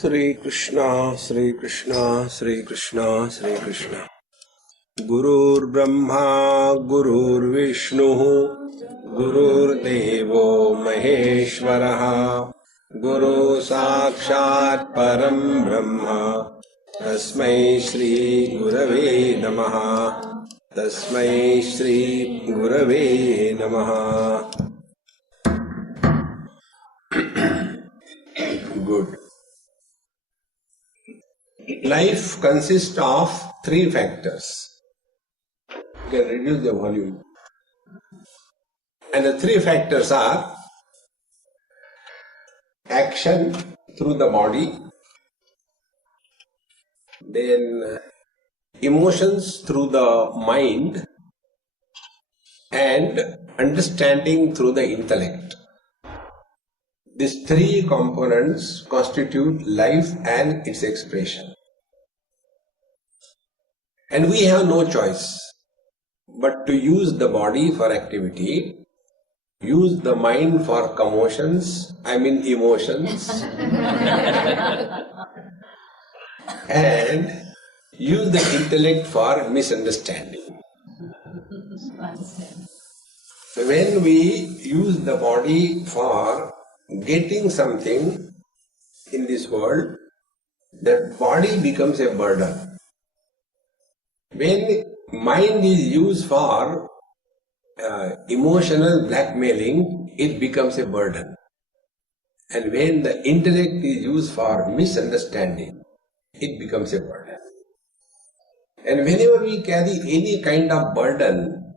Sri Krishna, Sri Krishna, Sri Krishna, Sri Krishna. Gurur Brahma, Gurur Vishnu, Gurur Devo Maheshwaraha, Guru Sakshat Param Brahma, Tasmai Shri Gurave Namaha, Tasmai Shri Gurave Namaha. Good. Life consists of three factors. You can reduce the volume. And the three factors are action through the body, then emotions through the mind, and understanding through the intellect. These three components constitute life and its expression. And we have no choice but to use the body for activity, use the mind for emotions, and use the intellect for misunderstanding. When we use the body for getting something in this world, that body becomes a burden. When mind is used for emotional blackmailing, it becomes a burden. And when the intellect is used for misunderstanding, it becomes a burden. And whenever we carry any kind of burden,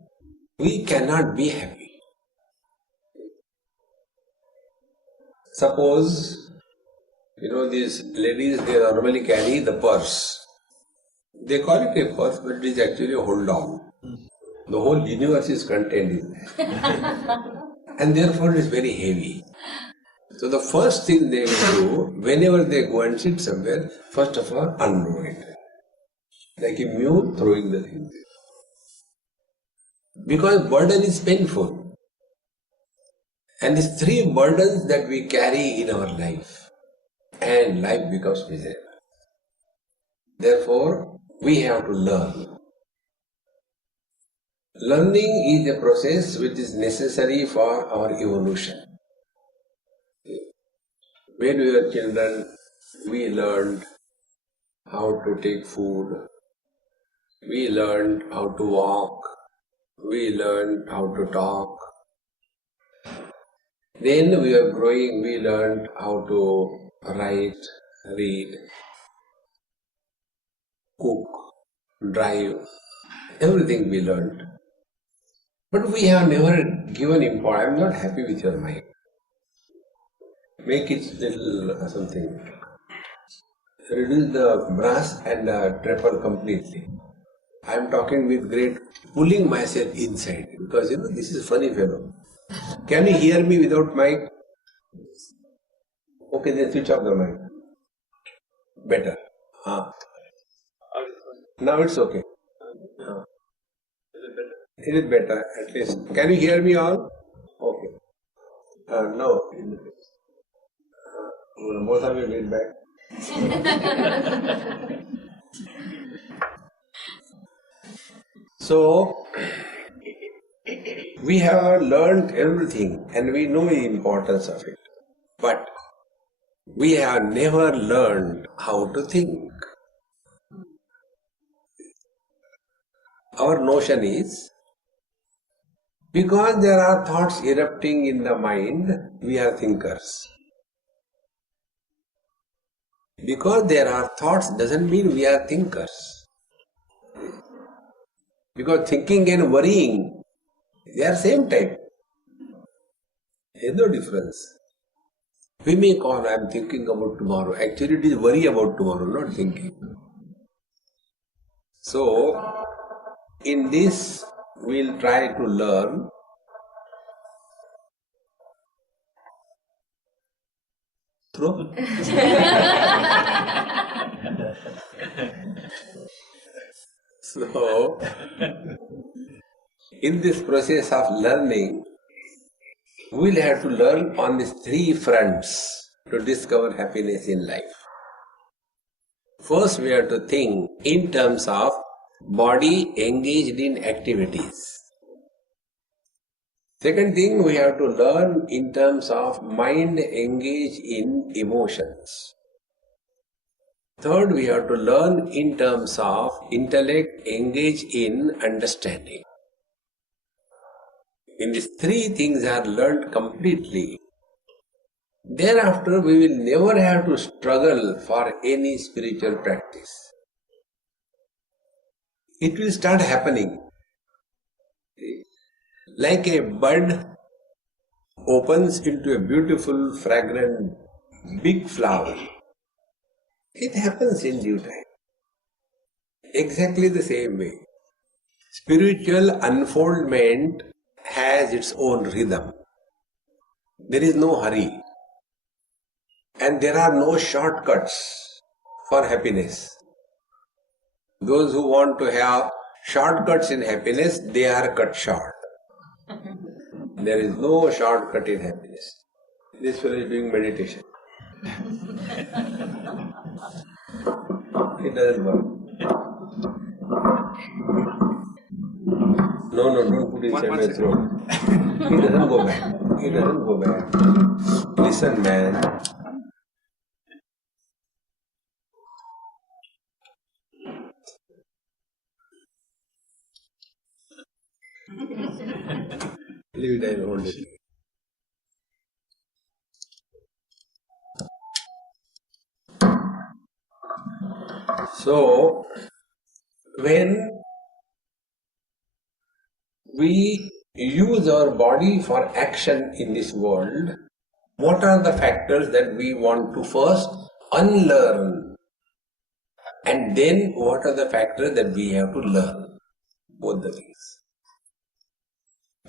we cannot be happy. Suppose, these ladies, they normally carry the purse. They call it a purse, but it is actually a hold on. The whole universe is contained in that. And therefore it is very heavy. So the first thing they will do, whenever they go and sit somewhere, first of all, unroll it. Like a mule throwing the thing. Because burden is painful. And these three burdens that we carry in our life, and life becomes miserable. Therefore, we have to learn. Learning is a process which is necessary for our evolution. When we were children, we learned how to take food, we learned how to walk, we learned how to talk. Then we were growing, we learned how to write, read, cook, drive, everything we learned. But we have never given importance. I am not happy with your mind. Make it little something. Reduce the brass and the treble completely. I am talking with great pulling myself inside because this is a funny fellow. Can you hear me without mic? Okay, then switch off the mic. Better. Now it's okay. It is better at least. Can you hear me all? Okay. No. Both of you lean back. So, we have learned everything and we know the importance of it. But we have never learned how to think. Our notion is, because there are thoughts erupting in the mind, we are thinkers. Because there are thoughts doesn't mean we are thinkers. Because thinking and worrying, they are same type. There is no difference. We may call, I am thinking about tomorrow. Actually it is worry about tomorrow, not thinking. So, in this we will try to learn through. So, in this process of learning, we will have to learn on these three fronts to discover happiness in life. First, we have to think in terms of body engaged in activities. Second thing, we have to learn in terms of mind engaged in emotions. Third, we have to learn in terms of intellect engaged in understanding. When these three things are learned completely, thereafter we will never have to struggle for any spiritual practice. It will start happening. Like a bud opens into a beautiful, fragrant, big flower. It happens in due time. Exactly the same way. Spiritual unfoldment has its own rhythm. There is no hurry. And there are no shortcuts for happiness. Those who want to have shortcuts in happiness, they are cut short. There is no shortcut in happiness. This fellow is doing meditation. It doesn't work. No, don't put inside my throat. He doesn't go back. He doesn't go back. Listen, man. Leave it, I hold it. So, when we use our body for action in this world, what are the factors that we want to first unlearn? And then what are the factors that we have to learn? Both the things.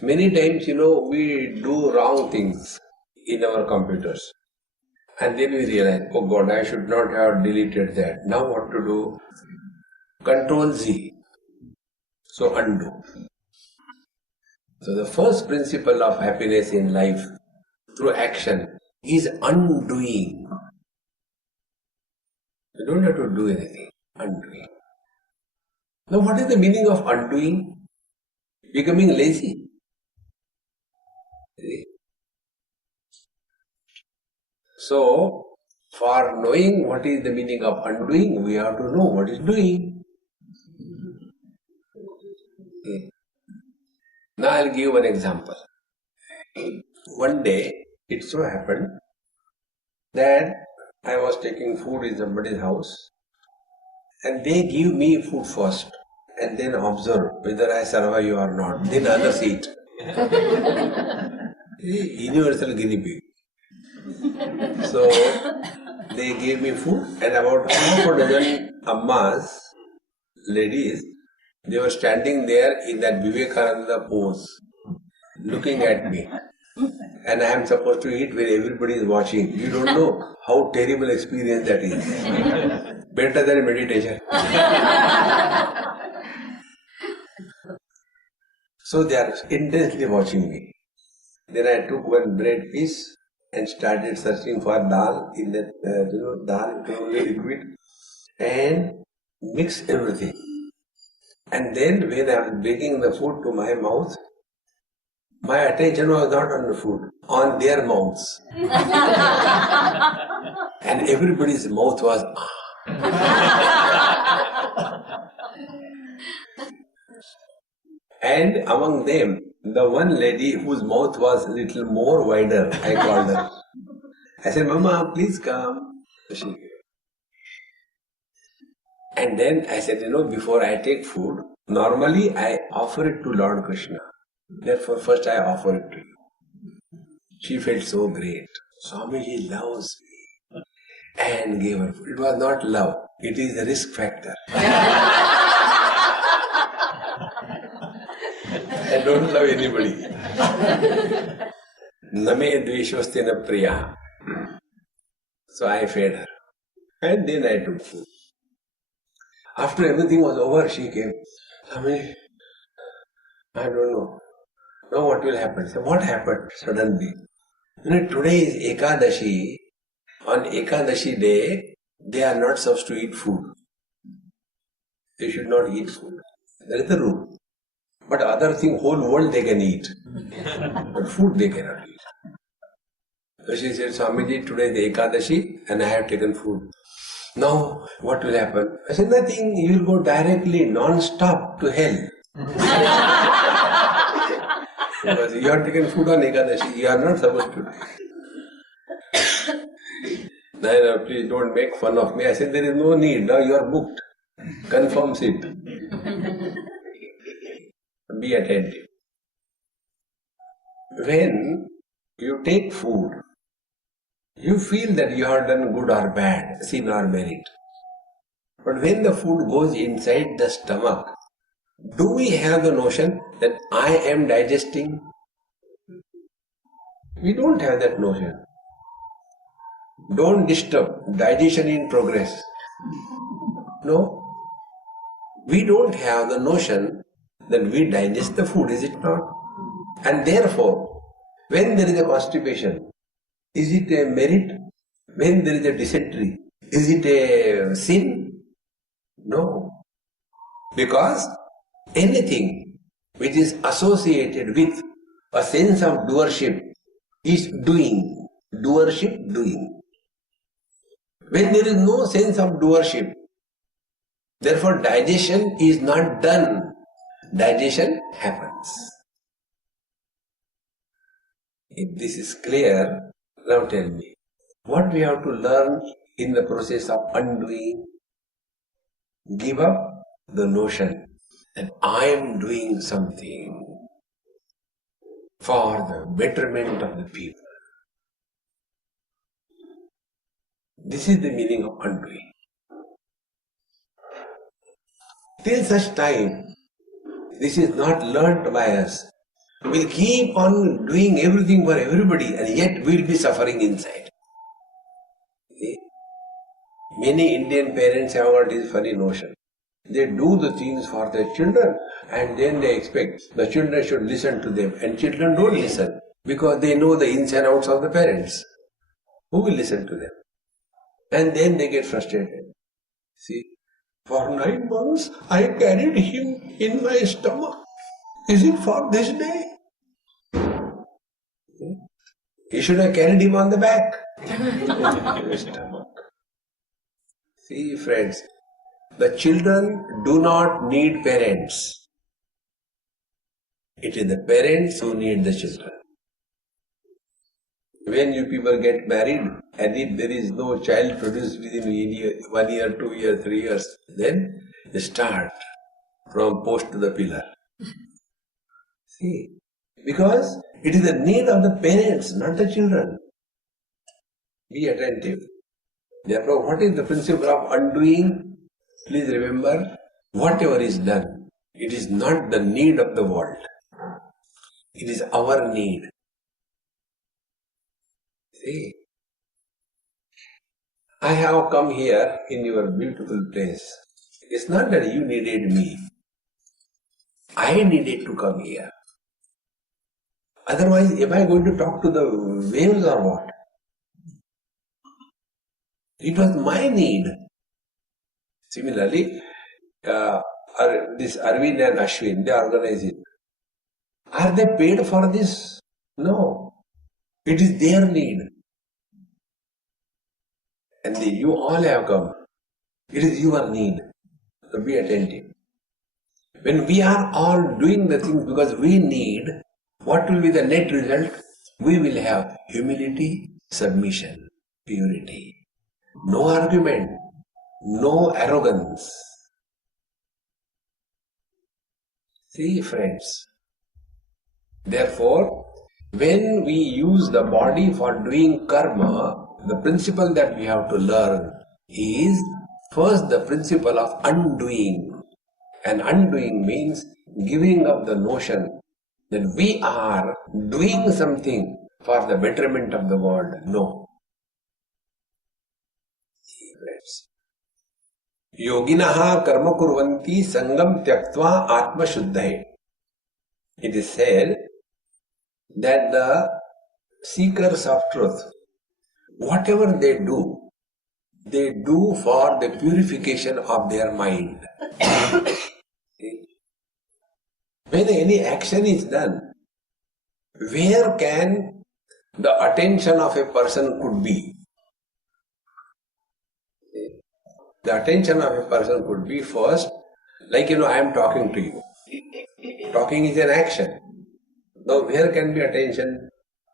Many times, we do wrong things in our computers. And then we realize, oh God, I should not have deleted that. Now what to do? Control Z. So undo. So the first principle of happiness in life through action is undoing. You don't have to do anything. Undoing. Now what is the meaning of undoing? Becoming lazy. So, for knowing what is the meaning of undoing, we have to know what is doing. Now I'll give one example. One day, it so happened that I was taking food in somebody's house and they give me food first and then observe whether I survive or not. Then others eat. Universal guinea pig. So, they gave me food and about half a dozen ammas, ladies, they were standing there in that Vivekananda pose, looking at me. And I am supposed to eat where everybody is watching. You don't know how terrible experience that is. Better than meditation. So they are intensely watching me. Then I took one bread piece and started searching for dal in that, dal is only liquid, and mix everything. And then when I was bringing the food to my mouth, my attention was not on the food, on their mouths. And everybody's mouth was And among them, the one lady whose mouth was a little more wider, I called her. I said, Mama, please come. She came. And then I said, before I take food, normally I offer it to Lord Krishna. Therefore, first I offer it to you. She felt so great. Swamiji loves me. And gave her food. It was not love. It is a risk factor. I don't love anybody. Name dveshvaste na priya. So I fed her. And then I took food. After everything was over, she came. Swami, I don't know. Now what will happen? So what happened suddenly? Today is Ekadashi. On Ekadashi day, they are not supposed to eat food. They should not eat food. That is the rule. But other thing, whole world they can eat. But food they cannot eat. So she said, Swamiji, today is the Ekadashi and I have taken food. Now, what will happen? I said, nothing. You will go directly, non-stop to hell. Because you have taken food on Ekadashi. You are not supposed to. No, please don't make fun of me. I said, there is no need. Now you are booked. Confirms it. Be attentive. When you take food, you feel that you have done good or bad, sin or merit. But when the food goes inside the stomach, do we have the notion that I am digesting? We don't have that notion. Don't disturb. Digestion in progress. No. We don't have the notion that we digest the food, is it not? And therefore, when there is a constipation, is it a merit? When there is a dysentery, is it a sin? No. Because anything which is associated with a sense of doership is doing. Doership, doing. When there is no sense of doership, therefore digestion is not done. Digestion happens. If this is clear, now tell me, what we have to learn in the process of undoing? Give up the notion that I am doing something for the betterment of the people. This is the meaning of undoing. Till such time, this is not learnt by us. We'll keep on doing everything for everybody and yet we'll be suffering inside. See? Many Indian parents have got this funny notion. They do the things for their children and then they expect the children should listen to them, and children don't listen because they know the ins and outs of the parents. Who will listen to them? And then they get frustrated. See, for 9 months I carried him in my stomach. Is it for this day? You should have carried him on the back. Stomach. See, friends, the children do not need parents. It is the parents who need the children. When you people get married and if there is no child produced within 1 year, 2 years, 3 years, then you start from post to the pillar. See, because it is the need of the parents, not the children. Be attentive. Therefore, what is the principle of undoing? Please remember, whatever is done, it is not the need of the world. It is our need. See, I have come here in your beautiful place. It's not that you needed me. I needed to come here. Otherwise, am I going to talk to the waves or what? It was my need. Similarly, this Arvind and Ashwin, they organize it. Are they paid for this? No. It is their need. And you all have come. It is your need. So be attentive. When we are all doing the things because we need, what will be the net result? We will have humility, submission, purity. No argument, no arrogance. See, friends. Therefore, when we use the body for doing karma, the principle that we have to learn is first the principle of undoing. And undoing means giving up the notion that we are doing something for the betterment of the world. No. Yoginaha karma kurvanti sangam tyaktva atma shuddhaye. It is said that the seekers of truth, whatever they do, they do for the purification of their mind. When any action is done, where can the attention of a person could be? The attention of a person could be first, like I am talking to you. Talking is an action. Now where can be attention?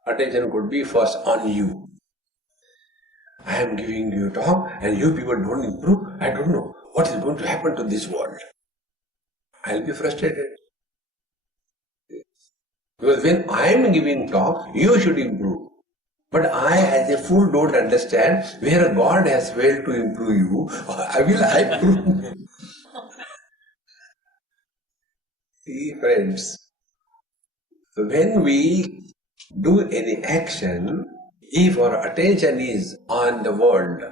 Attention could be first on you. I am giving you talk and you people don't improve. I don't know what is going to happen to this world. I'll be frustrated. Because when I am giving talk, you should improve. But I as a fool don't understand where God has failed to improve you. I improve. See friends, so when we do any action, if our attention is on the world,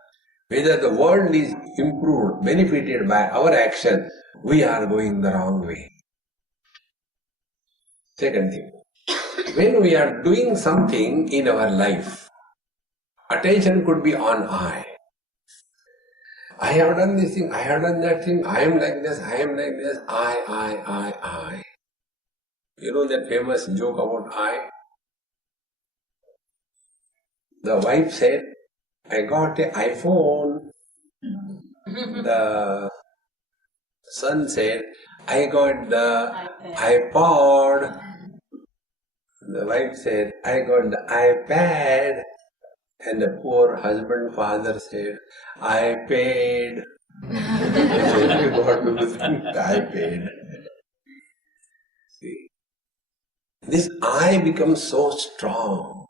whether the world is improved, benefited by our action, we are going the wrong way. Second thing, when we are doing something in our life, attention could be on I. I have done this thing, I have done that thing, I am like this, I am like this, I. You know that famous joke about I? The wife said, I got an iPhone. The son said, I got the iPod. The wife said, I got the iPad. And the poor husband father said, I paid. You got to I paid. See, this I becomes so strong.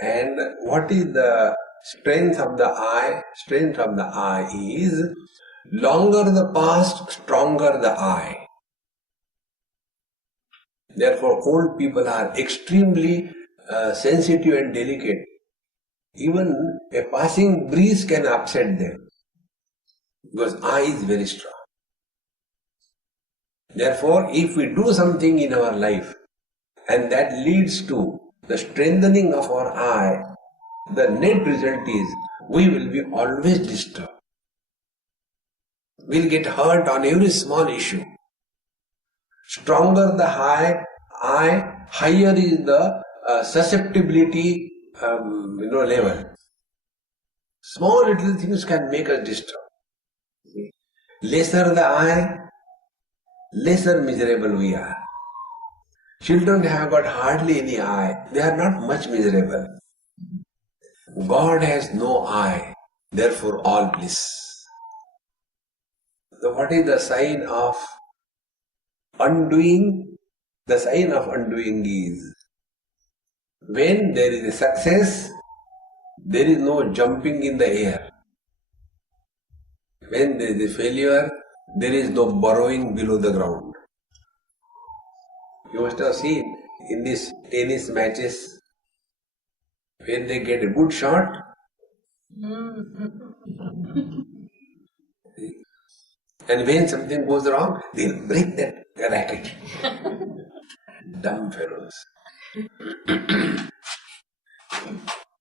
And what is the strength of the I? Strength of the I is longer the past, stronger the I. Therefore, old people are extremely sensitive and delicate. Even a passing breeze can upset them because I is very strong. Therefore, if we do something in our life and that leads to the strengthening of our I, the net result is we will be always disturbed. We'll get hurt on every small issue. Stronger the I, higher is the susceptibility level. Small little things can make us disturbed. Lesser the I, lesser miserable we are. Children have got hardly any I. They are not much miserable. God has no I, therefore all bliss. So what is the sign of undoing? The sign of undoing is when there is a success, there is no jumping in the air. When there is a failure, there is no burrowing below the ground. You must have seen in these tennis matches, when they get a good shot, and when something goes wrong, they'll break that racket. Dumb fellows.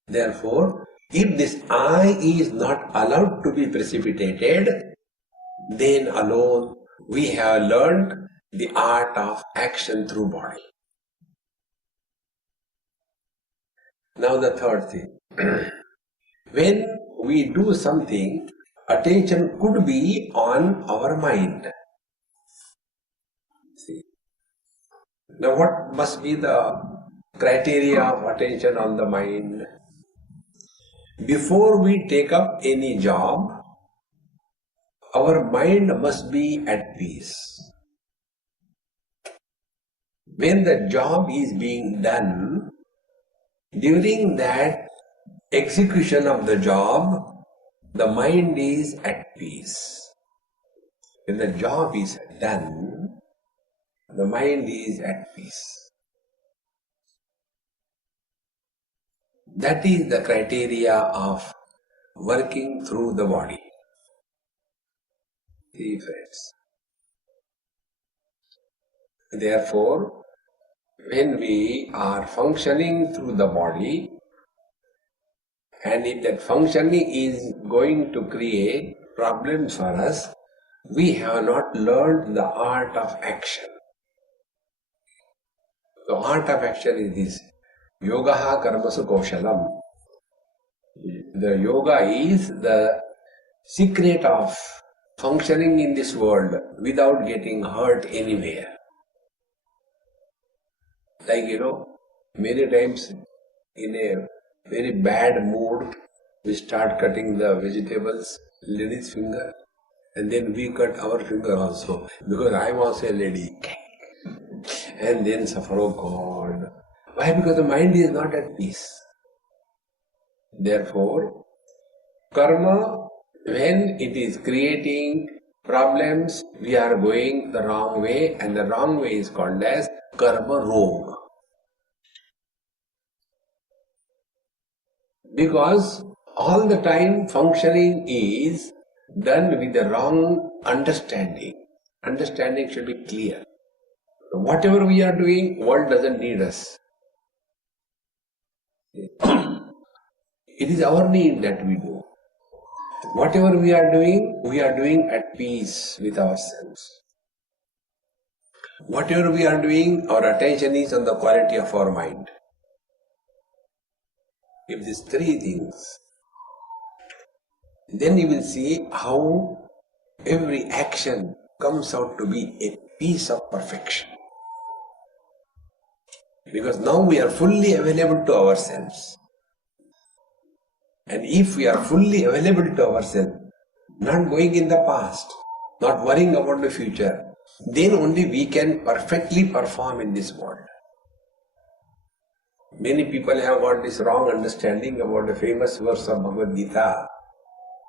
Therefore, if this I is not allowed to be precipitated, then alone we have learned the art of action through body. Now the third thing. When we do something, attention could be on our mind. See. Now what must be the criteria of attention on the mind? Before we take up any job, our mind must be at peace. When the job is being done, during that execution of the job, the mind is at peace. When the job is done, the mind is at peace. That is the criteria of working through the body. See friends. Therefore, when we are functioning through the body, And if that functioning is going to create problems for us, we have not learned the art of action. The art of action is this. Yogaha karmasu kaushalam. The yoga is the secret of functioning in this world without getting hurt anywhere. Like, many times in a very bad mood, we start cutting the vegetables, lady's finger, and then we cut our finger also, because I was a lady. And then suffer, oh God. Why? Because the mind is not at peace. Therefore, karma, when it is creating problems, we are going the wrong way, and the wrong way is called as karma rog. Because all the time functioning is done with the wrong understanding. Understanding should be clear. Whatever we are doing, world doesn't need us. It is our need that we do. Whatever we are doing at peace with ourselves. Whatever we are doing, our attention is on the quality of our mind. If these three things, then you will see how every action comes out to be a piece of perfection. Because now we are fully available to ourselves. And if we are fully available to ourselves, not going in the past, not worrying about the future, then only we can perfectly perform in this world. Many people have got this wrong understanding about the famous verse of Bhagavad Gita,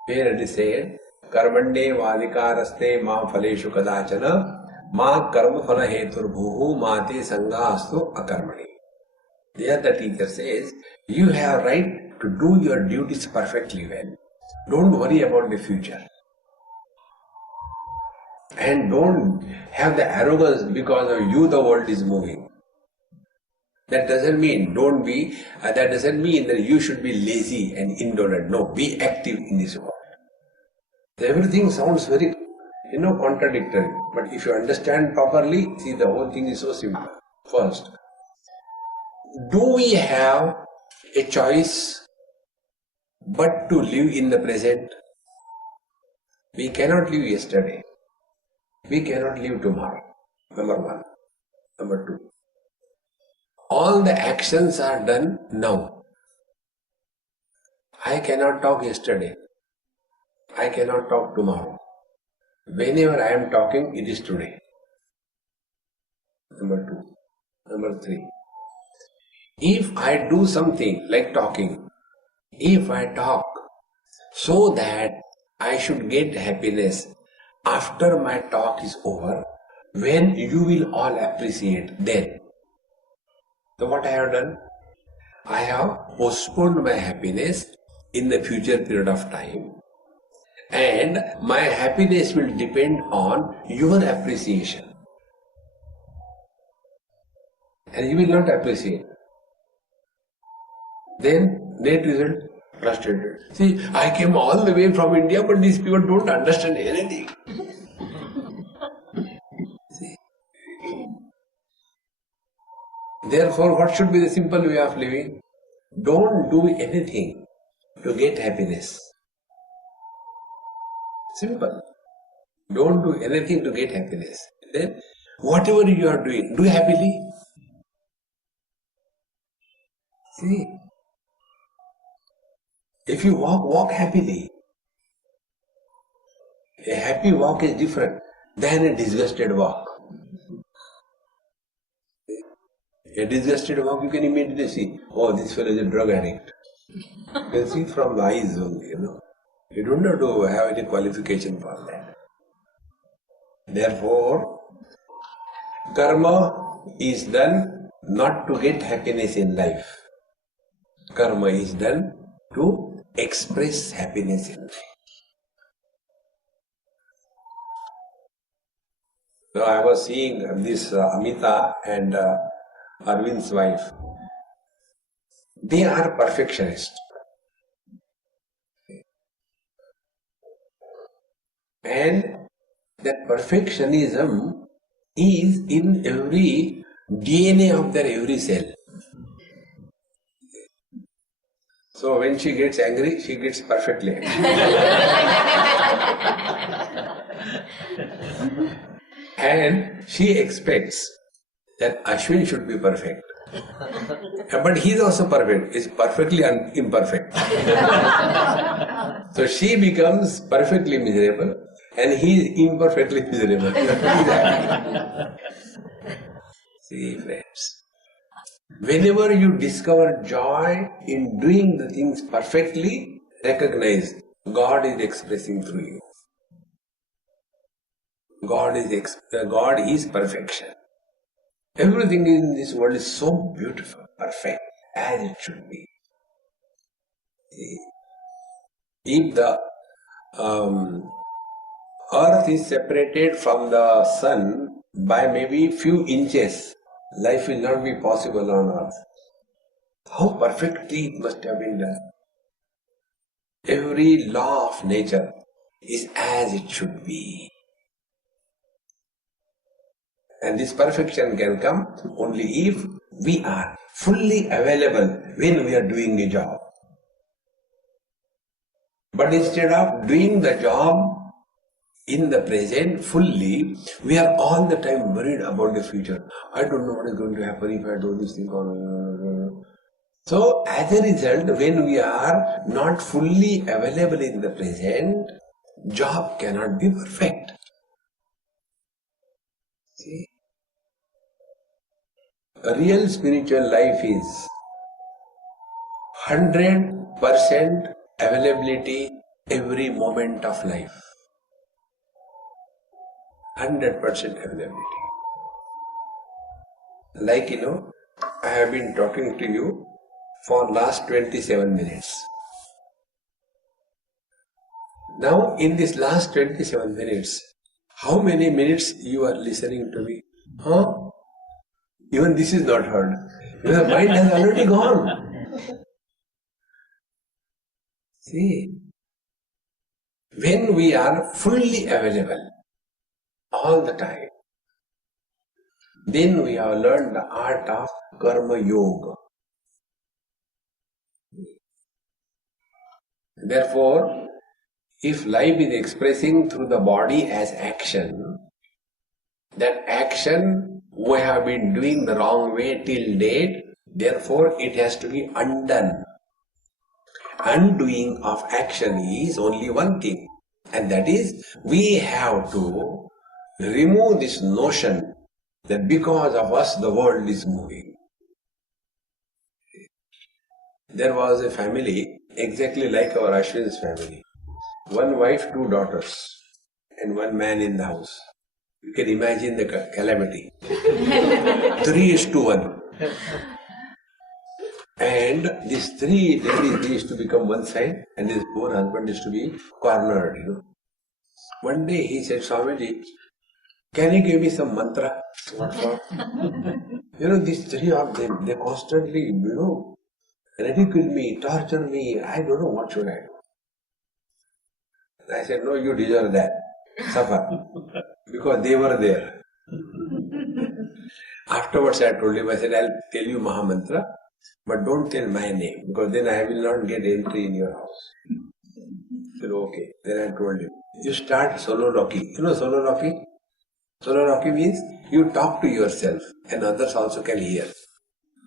where it is said, Karmande vadikaraste ma phaleshu kadachana ma karma phala heturbhuhu mate sangastu akarmani. There the teacher says, you have right to do your duties perfectly well. Don't worry about the future. And don't have the arrogance because of you the world is moving. That doesn't mean that doesn't mean that you should be lazy and indolent. No, be active in this world. Everything sounds very, contradictory. But if you understand properly, see, the whole thing is so simple. First, do we have a choice but to live in the present? We cannot live yesterday. We cannot live tomorrow. Number one. Number two. All the actions are done now. I cannot talk yesterday. I cannot talk tomorrow. Whenever I am talking, it is today. Number two. Number three. If I do something like talking, if I talk so that I should get happiness after my talk is over, when you will all appreciate then. So what I have done? I have postponed my happiness in the future period of time, and my happiness will depend on your appreciation. And you will not appreciate. Then, net result, frustrated. See, I came all the way from India, but these people don't understand anything. See? Therefore, what should be the simple way of living? Don't do anything to get happiness. Simple. Don't do anything to get happiness. Then, whatever you are doing, do happily. See, if you walk happily. A happy walk is different than a disgusted walk. A disgusted walk, you can immediately see, oh, this fellow is a drug addict. You can see from the eyes only, You don't have to have any qualification for that. Therefore, karma is done not to get happiness in life. Karma is done to express happiness in life. So I was seeing this Amita and Arvind's wife. They are perfectionists. And that perfectionism is in every DNA of their every cell. So when she gets angry, she gets perfectly angry. And she expects that Ashwin should be perfect. But he is also perfect. Is perfectly imperfect. So she becomes perfectly miserable and he is imperfectly miserable. See, friends. Whenever you discover joy in doing the things perfectly, recognize God is expressing through you. God is perfection. Everything in this world is so beautiful, perfect, as it should be. If the earth is separated from the sun by maybe few inches, life will not be possible on earth. How perfectly it must have been done. Every law of nature is as it should be. And this perfection can come only if we are fully available when we are doing a job. But instead of doing the job in the present fully, we are all the time worried about the future. I don't know what is going to happen if I do this thing. So, as a result, when we are not fully available in the present, job cannot be perfect. See? A real spiritual life is 100% availability every moment of life. 100% availability. Like, I have been talking to you for last 27 minutes. Now, in this last 27 minutes, how many minutes you are listening to me? Huh? Even this is not heard. Your mind has already gone. See, when we are fully available all the time, then we have learned the art of karma yoga. Therefore, if life is expressing through the body as action, that action we have been doing the wrong way till date, therefore it has to be undone. Undoing of action is only one thing, and that is we have to remove this notion that because of us the world is moving. There was a family exactly like our Ashwin's family. One wife, two daughters, and one man in the house. You can imagine the calamity. 3:1. And these three ladies used to become one side, and his poor husband is to be cornered, One day he said, Swamiji, can you give me some mantra? What for? These three of them, they constantly, ridicule me, torture me. I don't know what should I do. I said, no, you deserve that. Suffer. Because they were there. Afterwards I told him, I said, I'll tell you Maha Mantra, but don't tell my name, because then I will not get entry in your house. He said, okay. Then I told him, you start solo Loki. You know solo Loki? Solo Loki means you talk to yourself and others also can hear.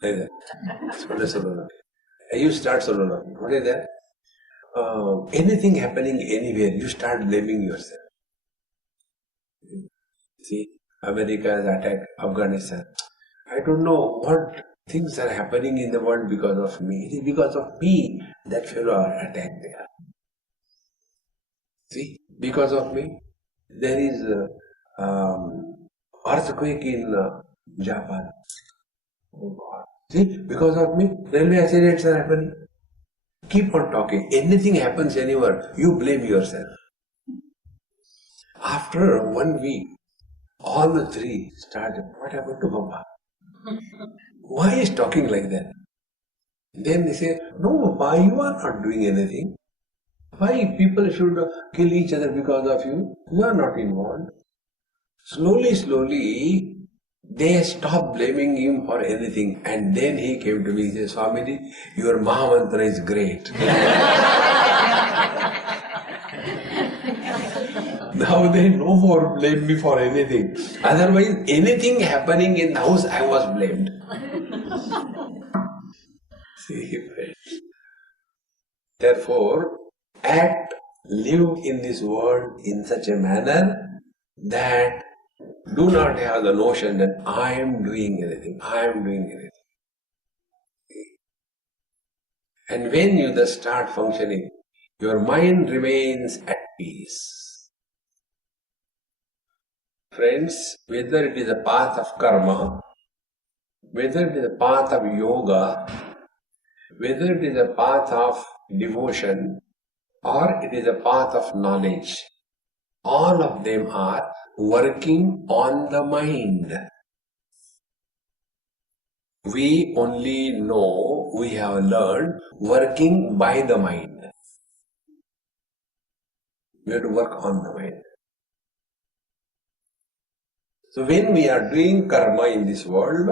That's what is solo Loki. You start solo Loki. What is that? Anything happening anywhere, you start blaming yourself. See, America has attacked Afghanistan. I don't know what things are happening in the world because of me. It is because of me that fellow attacked there. See, because of me, there is earthquake in Japan. Oh God. See, because of me, railway accidents are happening. Keep on talking. Anything happens anywhere, you blame yourself. After 1 week, all the three started, what happened to Papa? Why is talking like that? Then they say, no, Papa, you are not doing anything. Why people should kill each other because of you? You are not involved. Slowly, they stopped blaming him for anything. And then he came to me and said, Swamiji, your Mahamantra is great. Now they no more blame me for anything. Otherwise, anything happening in the house, I was blamed. See, friends. Therefore, live in this world in such a manner that do not have the notion that I am doing anything, I am doing anything. And when you thus start functioning, your mind remains at peace. Friends, whether it is a path of karma, whether it is a path of yoga, whether it is a path of devotion, or it is a path of knowledge, all of them are working on the mind. We only know, we have learned working by the mind. We have to work on the mind. So when we are doing karma in this world,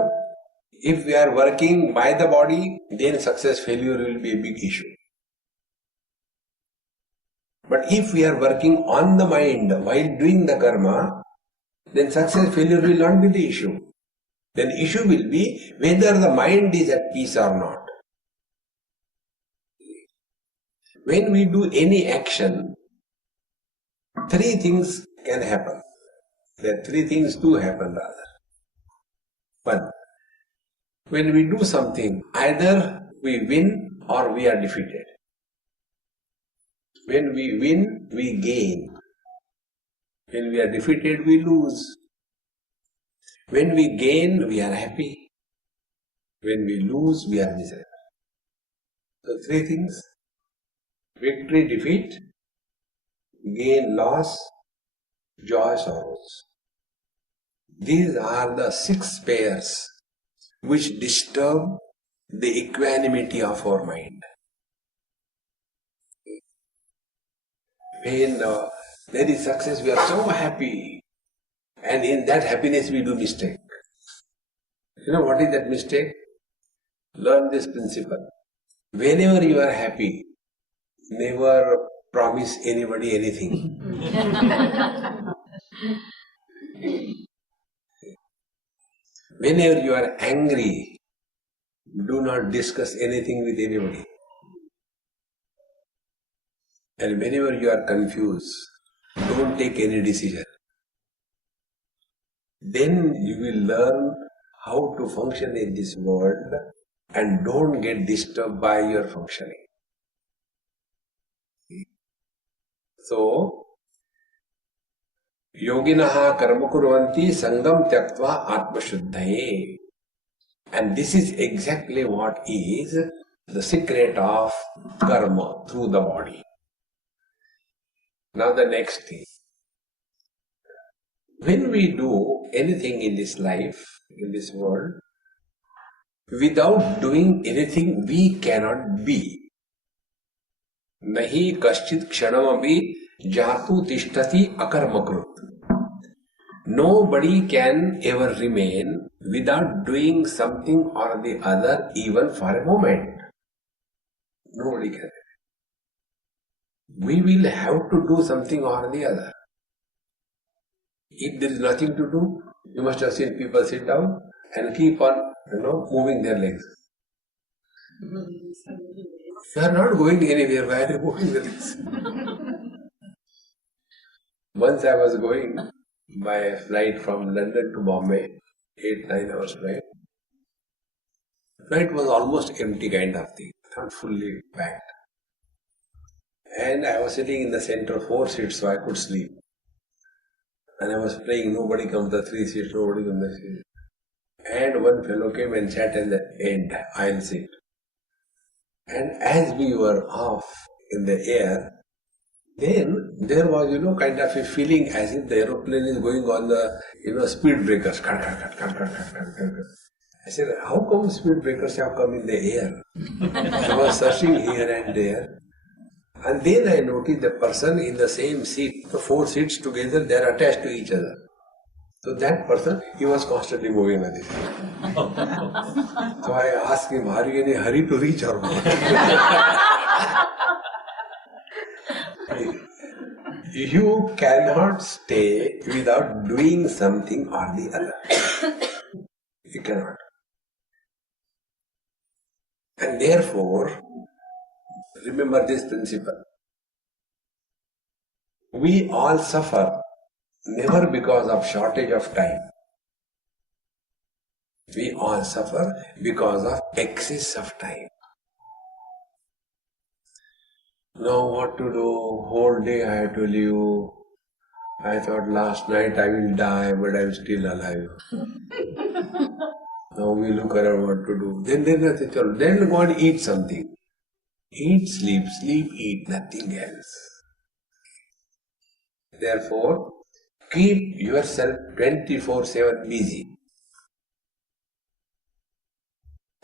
if we are working by the body, then success failure will be a big issue. But if we are working on the mind while doing the karma, then success failure will not be the issue. Then issue will be whether the mind is at peace or not. When we do any action, three things can happen. There are three things do happen rather. One, when we do something, either we win or we are defeated. When we win, we gain. When we are defeated, we lose. When we gain, we are happy. When we lose, we are miserable. So three things: victory, defeat, gain, loss, joy, sorrows. These are the six pairs which disturb the equanimity of our mind. When there is success, we are so happy, and in that happiness we do mistake. You know what is that mistake? Learn this principle. Whenever you are happy, never promise anybody anything. Whenever you are angry, do not discuss anything with anybody. And whenever you are confused, don't take any decision. Then you will learn how to function in this world and don't get disturbed by your functioning. So, yoginaha karma kurvanti sangam tyaktva atmashuddhaye. And this is exactly what is the secret of karma through the body. Now the next thing. When we do anything in this life, in this world, without doing anything we cannot be. Nahi kaschit kshanamabhi jatu tishtati akarmakrut. Nobody can ever remain without doing something or the other even for a moment. Nobody can. We will have to do something or the other. If there is nothing to do, you must have seen people sit down and keep on, moving their legs. They are not going anywhere. Why are they moving their legs? Once I was going by a flight from London to Bombay, 8-9 hours flight. Flight was almost empty kind of thing, not fully packed. And I was sitting in the center, 4 seats, so I could sleep. And I was praying, nobody comes the 3 seats, nobody comes the 3 seats. And one fellow came and sat in the end, aisle seat. And as we were off in the air, then there was, kind of a feeling as if the aeroplane is going on the, speed breakers. Cut, cut, cut, cut, cut, cut, cut, cut. I said, how come speed breakers have come in the air? I was searching here and there. And then I noticed the person in the same seat, the 4 seats together, they are attached to each other. So that person, he was constantly moving like this. So I asked him, are you in a hurry to reach or what? You cannot stay without doing something or the other. You cannot. And therefore, remember this principle. We all suffer never because of shortage of time. We all suffer because of excess of time. Now what to do? Whole day I have to live. I thought last night I will die, but I am still alive. Now we look around what to do. Then go and eat something. Eat, sleep, eat, nothing else. Therefore, keep yourself 24/7 busy.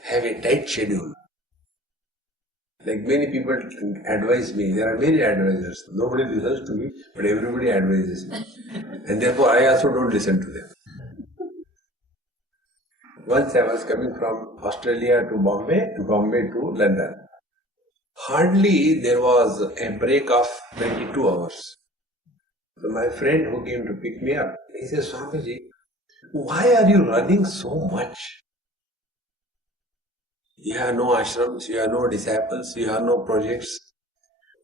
Have a tight schedule. Like many people advise me, there are many advisors. Nobody listens to me, but everybody advises me. And therefore I also don't listen to them. Once I was coming from Australia to Bombay, and Bombay to London. Hardly there was a break of 22 hours. So my friend who came to pick me up, he says, Swamiji, why are you running so much? You have no ashrams, you have no disciples, you have no projects.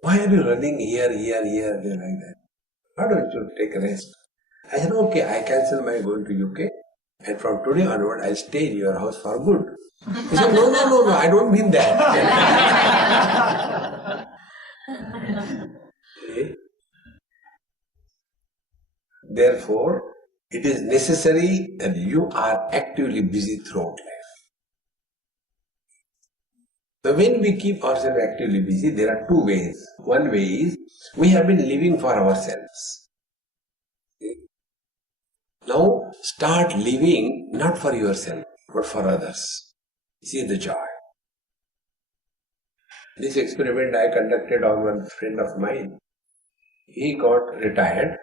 Why are you running here, there like that? Why don't you take a rest? I said, okay, I cancel my going to UK and from today onward I'll stay in your house for good. He said, no, I don't mean that. Okay? Therefore, it is necessary that you are actively busy throughout life. So when we keep ourselves actively busy, there are two ways. One way is, we have been living for ourselves. Okay? Now, start living not for yourself, but for others. See the joy. This experiment I conducted on one friend of mine. He got retired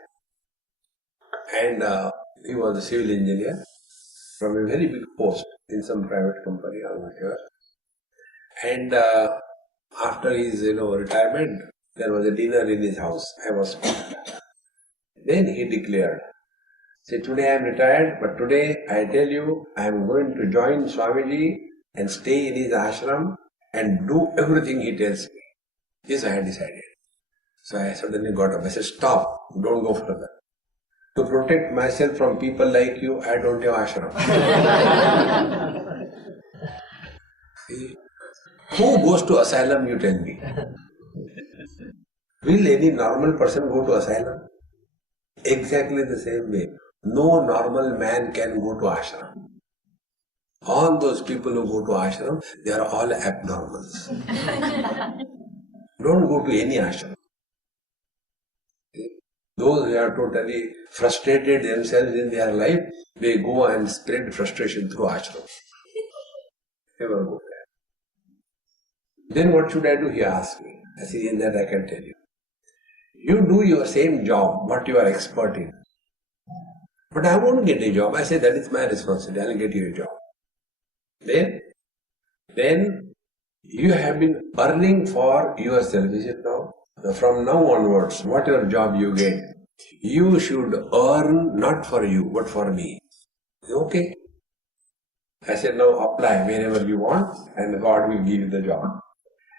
and he was a civil engineer from a very big post in some private company or whatever. And after his retirement, there was a dinner in his house. I was Then he declared, say, today I am retired, but today I tell you, I am going to join Swamiji and stay in his ashram and do everything he tells me. This I had decided. So I suddenly got up. I said, stop, don't go further. To protect myself from people like you, I don't have ashram. See? Who goes to asylum, you tell me? Will any normal person go to asylum? Exactly the same way. No normal man can go to ashram. All those people who go to ashram, they are all abnormals. Don't go to any ashram. Those who are totally frustrated themselves in their life, they go and spread frustration through ashram. Never go there. Then what should I do? He asked me. I said, in that I can tell you. You do your same job, what you are expert in. But I won't get a job. I say, that is my responsibility. I will get you a job. Then you have been earning for yourself, is it now? From now onwards, whatever job you get, you should earn not for you, but for me. Okay? I said, now apply wherever you want and God will give you the job.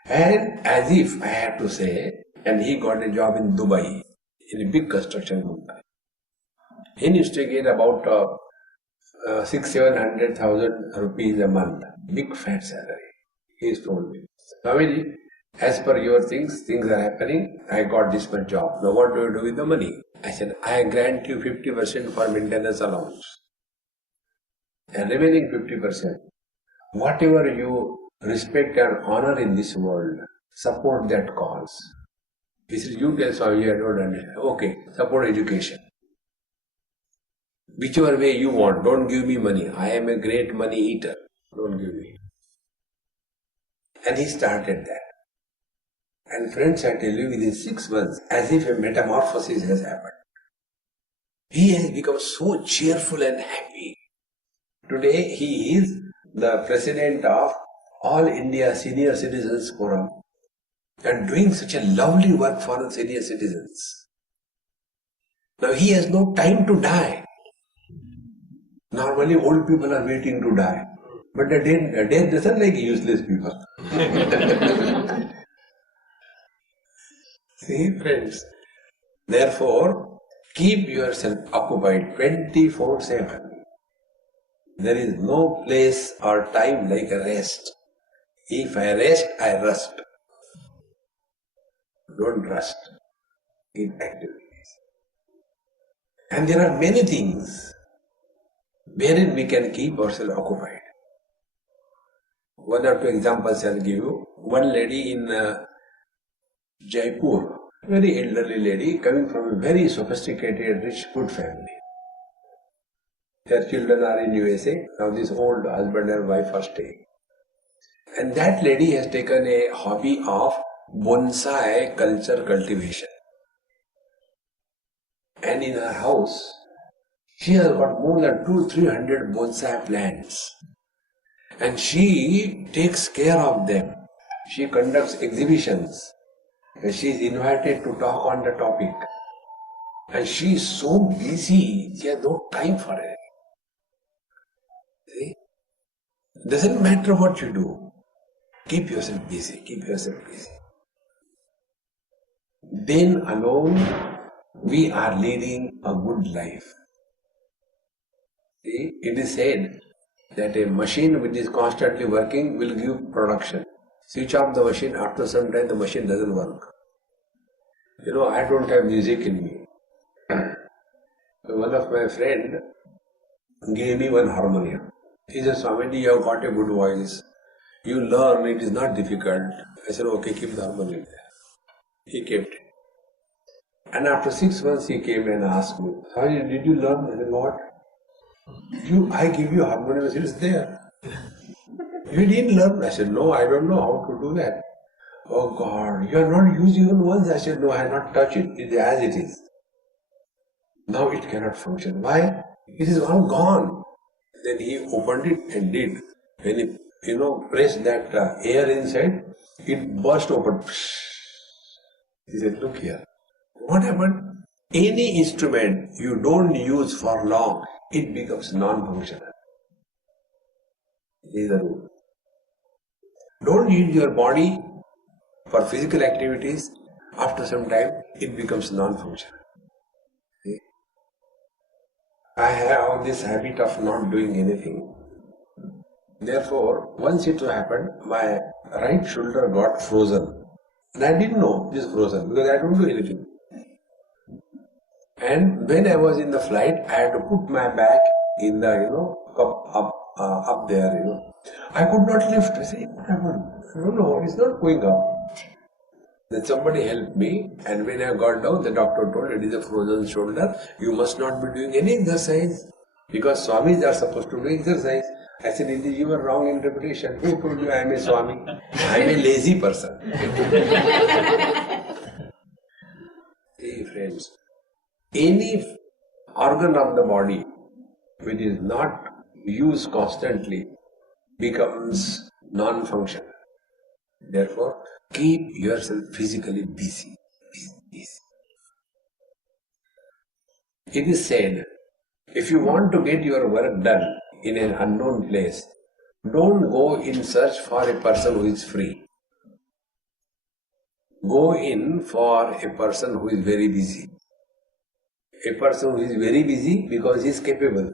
And as if I had to say, and he got a job in Dubai, in a big construction company. He used to get about 600,000-700,000 rupees a month. Big fat salary. He told me, Swamiji, as per your things are happening, I got this much job. Now what do you do with the money? I said, I grant you 50% for maintenance allowance. And remaining 50%, whatever you respect and honor in this world, support that cause. He said, you tell Swamiji, I don't understand. Okay, support education. Whichever way you want, don't give me money. I am a great money eater. Don't give me. And he started that. And friends, I tell you, within 6 months, as if a metamorphosis has happened. He has become so cheerful and happy. Today, he is the president of All India Senior Citizens Forum and doing such a lovely work for the senior citizens. Now, he has no time to die. Normally, old people are waiting to die. But the death doesn't like useless people. See, friends. Therefore, keep yourself occupied 24/7. There is no place or time like a rest. If I rest, I rust. Don't rust. Keep activities. And there are many things wherein we can keep ourselves occupied. One or two examples I'll give you. One lady in Jaipur, very elderly lady, coming from a very sophisticated, rich, good family. Their children are in USA. Now this old husband and wife are staying. And that lady has taken a hobby of bonsai culture cultivation. And in her house, she has got more than 200-300 bonsai plants. And she takes care of them. She conducts exhibitions. And she is invited to talk on the topic. And she is so busy, she has no time for it. See? Doesn't matter what you do. Keep yourself busy. Keep yourself busy. Then alone, we are leading a good life. See, it is said that a machine which is constantly working will give production. Switch off the machine, after some time the machine doesn't work. You know, I don't have music in me. One of my friend gave me one harmonium. He said, Swami, you have got a good voice. You learn, it is not difficult. I said, okay, keep the harmonium there. He kept it. And after 6 months he came and asked me, Swami, did you learn? I said, what? I give you harmonium, it is there. You didn't learn? I said, no, I don't know how to do that. Oh God, you have not used even once. I said, no, I have not touched it. It is as it is. Now it cannot function. Why? It is all gone. Then he opened it and did. When he, pressed that air inside, it burst open. He said, look here. What happened? Any instrument you don't use for long, it becomes non-functional. This is the rule. Don't use your body for physical activities. After some time, it becomes non-functional. See? I have this habit of not doing anything. Therefore, once it happened, my right shoulder got frozen. And I didn't know it is frozen because I don't do anything. And when I was in the flight, I had to put my back in the, up there, I could not lift. I said, what happened? I don't know, it's not going up. Then somebody helped me, and when I got down, the doctor told it is a frozen shoulder. You must not be doing any exercise because Swamis are supposed to do exercise. I said, it is your wrong interpretation. Who told you I am a Swami? I am a lazy person. Hey friends, any organ of the body which is not used constantly becomes non-functional. Therefore, keep yourself physically busy. It is said, if you want to get your work done in an unknown place, don't go in search for a person who is free. Go in for a person who is very busy. A person who is very busy because he is capable.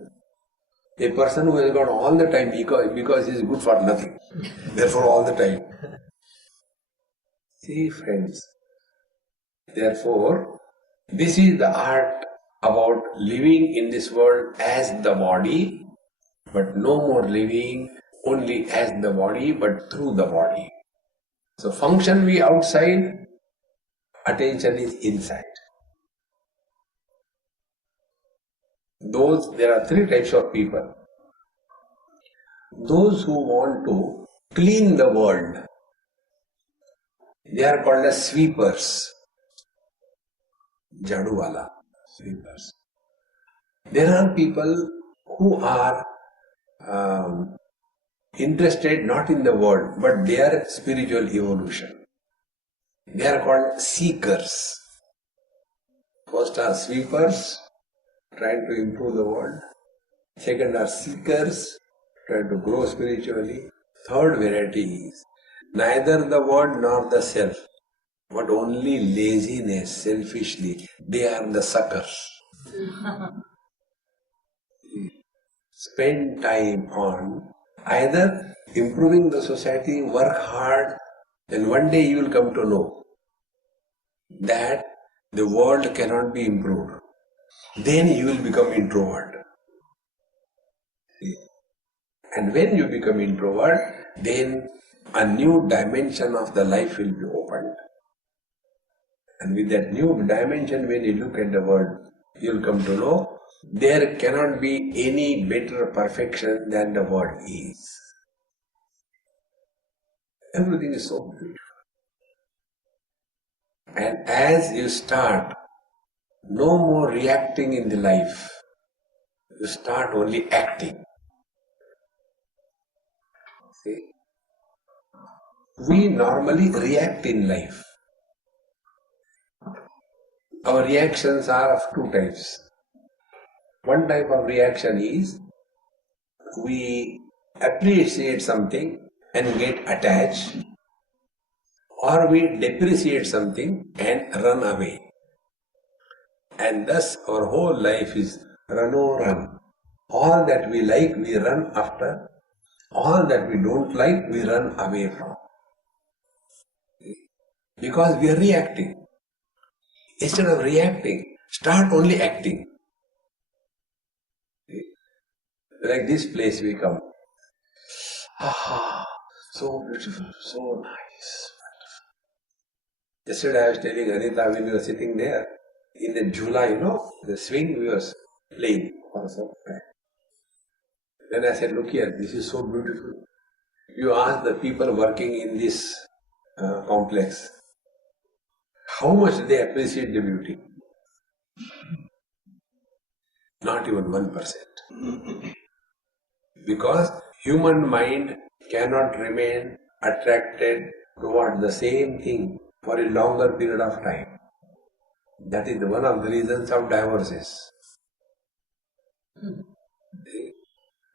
A person who has got all the time because he is good for nothing. Therefore, all the time. See, friends. Therefore, this is the art about living in this world as the body, but no more living only as the body, but through the body. So, function we outside, attention is inside. There are 3 types of people. Those who want to clean the world. They are called as sweepers. Jaduwala. Sweepers. There are people who are interested not in the world, but their spiritual evolution. They are called seekers. First are sweepers, trying to improve the world. Second are seekers, trying to grow spiritually. Third variety is neither the world nor the self, but only laziness, selfishly. They are the suckers. Spend time on either improving the society, work hard, and one day you will come to know that the world cannot be improved. Then you will become introvert. And when you become introvert, then a new dimension of the life will be opened. And with that new dimension, when you look at the world, you will come to know there cannot be any better perfection than the world is. Everything is so beautiful. And as you start no more reacting in the life, you start only acting. See? We normally react in life. Our reactions are of two types. One type of reaction is we appreciate something and get attached, or we depreciate something and run away. And thus our whole life is run or run. All that we like, we run after. All that we don't like, we run away from. Because we are reacting. Instead of reacting, start only acting. Like this place we come. Ah, so beautiful, so nice. Yesterday I was telling Anita when we were sitting there, in the July, the swing we were playing for some time. Then I said, look here, this is so beautiful. You ask the people working in this complex, how much they appreciate the beauty? Not even 1%. Because human mind cannot remain attracted toward the same thing for a longer period of time. That is one of the reasons of divorces.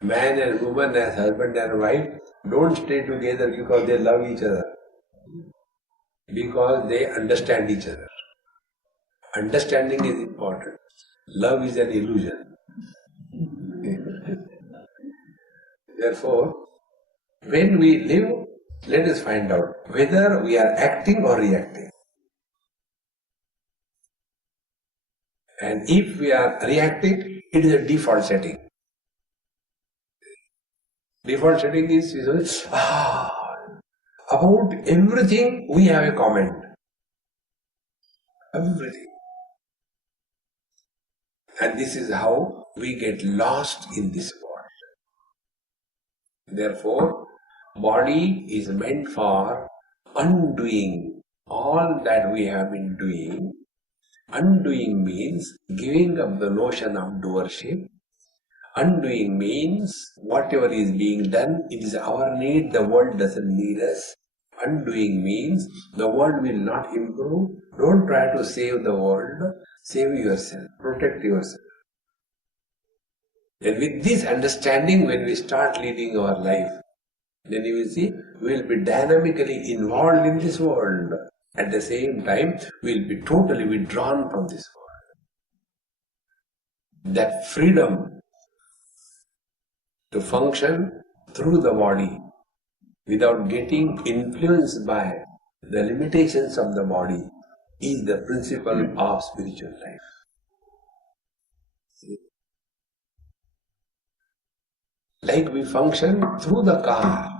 Man and woman as husband and wife don't stay together because they love each other. Because they understand each other. Understanding is important. Love is an illusion. Therefore, when we live, let us find out whether we are acting or reacting. And if we are reacting, it is a default setting. Default setting is about everything we have a comment. Everything. And this is how we get lost in this world. Therefore, body is meant for undoing all that we have been doing. Undoing means giving up the notion of doership. Undoing means whatever is being done, it is our need, the world doesn't need us. Undoing means the world will not improve. Don't try to save the world, save yourself, protect yourself. And with this understanding, when we start leading our life, then you will see we will be dynamically involved in this world. At the same time, we will be totally withdrawn from this world. That freedom to function through the body without getting influenced by the limitations of the body is the principle of spiritual life. Like we function through the car.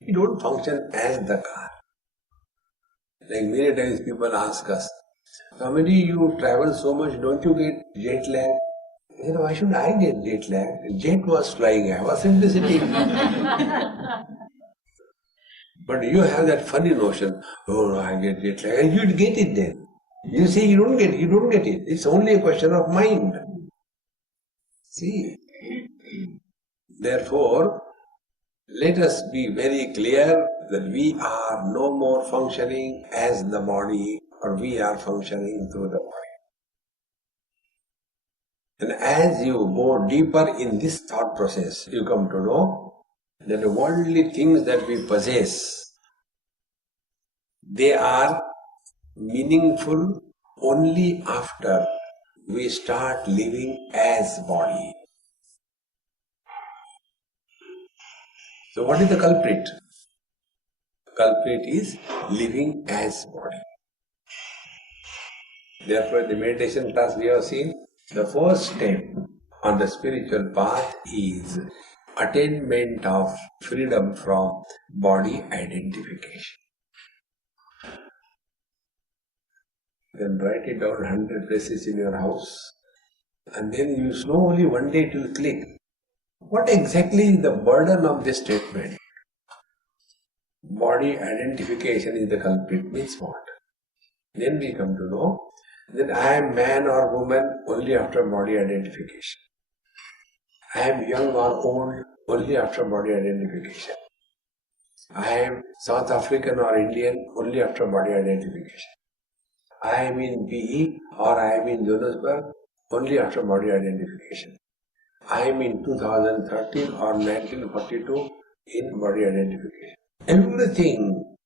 We don't function as the car. Like many times people ask us, Swami, you travel so much, don't you get jet lag? I said, why should I get jet lag? Jet was flying, I was simply sitting. But you have that funny notion, oh no, I get it. And you'd get it then. You say you don't get it, you don't get it. It's only a question of mind. See? Therefore, let us be very clear that we are no more functioning as the body, or we are functioning through the body. And as you go deeper in this thought process, you come to know that the worldly things that we possess, they are meaningful only after we start living as body. So what is the culprit? The culprit is living as body. Therefore, in the meditation class we have seen, the first step on the spiritual path is attainment of freedom from body identification. Then write it down 100 places in your house, and then you slowly one day it will click. What exactly is the burden of this statement? Body identification is the culprit, means what? Then we come to know that I am man or woman only after body identification. I am young or old only after body identification. I am South African or Indian only after body identification. I am in PE or I am in Johannesburg only after body identification. I am in 2013 or 1942 in body identification. Everything,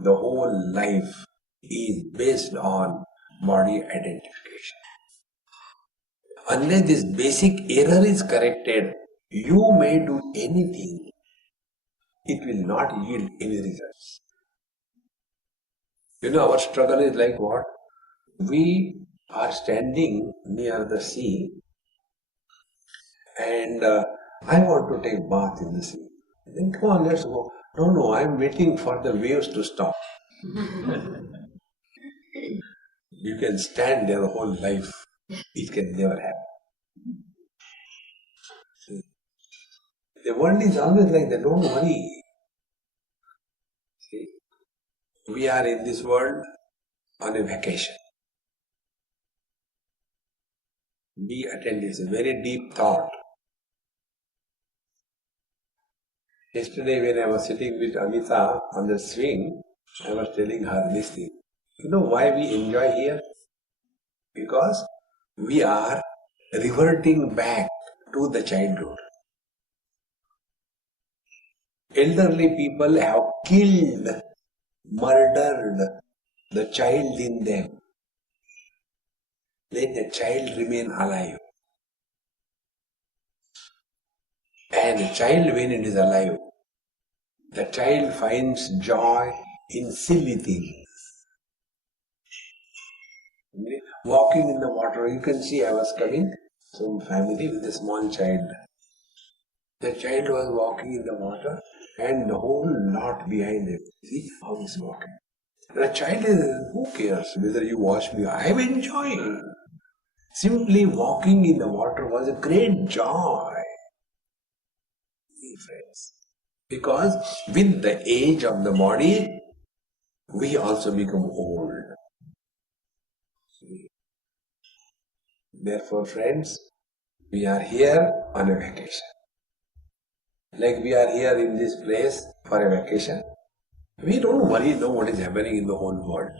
the whole life is based on body identification. Unless this basic error is corrected, you may do anything. It will not yield any results. You know, our struggle is like what? We are standing near the sea and I want to take bath in the sea. Then come on, let's go. No, I'm waiting for the waves to stop. You can stand there whole life. It can never happen. The world is always like that. Don't worry. See, we are in this world on a vacation. Be attentive. It's a very deep thought. Yesterday when I was sitting with Amita on the swing, I was telling her this thing. You know why we enjoy here? Because we are reverting back to the childhood. Elderly people have killed, murdered the child in them. Let the child remain alive. And the child, when it is alive, the child finds joy in silly things. Walking in the water, you can see I was coming, some family with a small child. The child was walking in the water and the whole lot behind him. See how he's walking. The child is, who cares whether you watch me? I am enjoying. Simply walking in the water was a great joy. Friends. Because with the age of the body, we also become old. Therefore, friends, we are here on a vacation. Like we are here in this place for a vacation. We don't worry know what is happening in the whole world.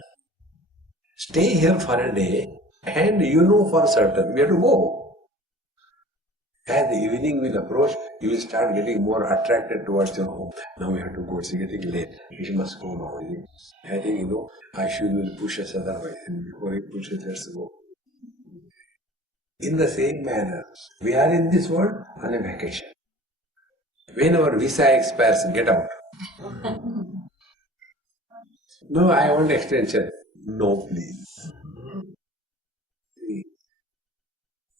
Stay here for a day and you know for certain we have to go. As the evening will approach, you will start getting more attracted towards your home. Now we have to go, it's getting late. We must go now. I think, Ashu will push us otherwise. And before he pushes, let's go. In the same manner, we are in this world on a vacation. When our visa expires, get out. No, I want extension. No, please.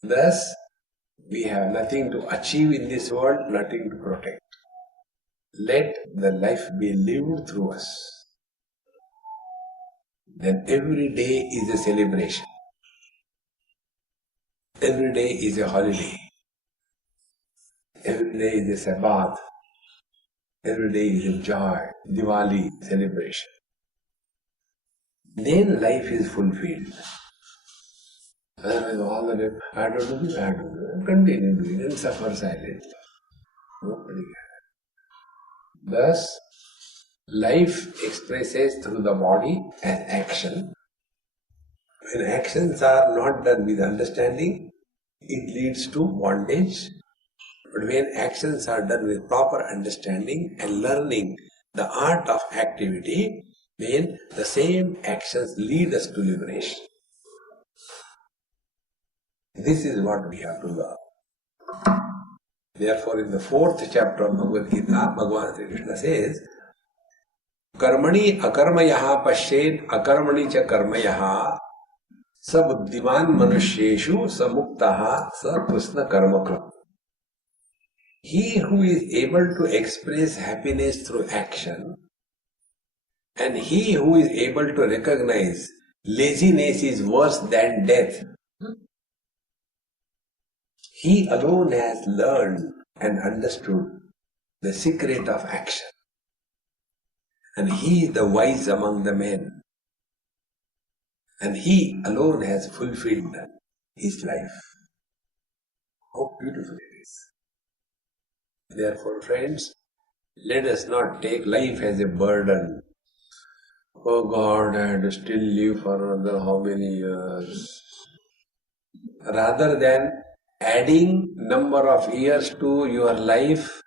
Thus, we have nothing to achieve in this world, nothing to protect. Let the life be lived through us. Then every day is a celebration. Every day is a holiday. Every day is a Sabbath. Every day is a joy, Diwali celebration. Then life is fulfilled. Otherwise, all the day, I don't do this, I don't do that. Continue doing and suffer silently. Nobody can. Thus, life expresses through the body as action. When actions are not done with understanding, it leads to bondage. But when actions are done with proper understanding and learning the art of activity, then the same actions lead us to liberation. This is what we have to learn. Therefore, in the 4th chapter of Bhagavad Gita, Bhagavan Sri Krishna says, Karmani akarmayaha pashed akarmani cha karmayaha sa buddhiman manusheshu sa muktaha sa krishna karmakram. He who is able to express happiness through action and he who is able to recognize laziness is worse than death, he alone has learned and understood the secret of action. And he is the wise among the men. And he alone has fulfilled his life. How beautiful it is. Therefore, friends, let us not take life as a burden. Oh God, I had to still live for another how many years? Rather than adding number of years to your life,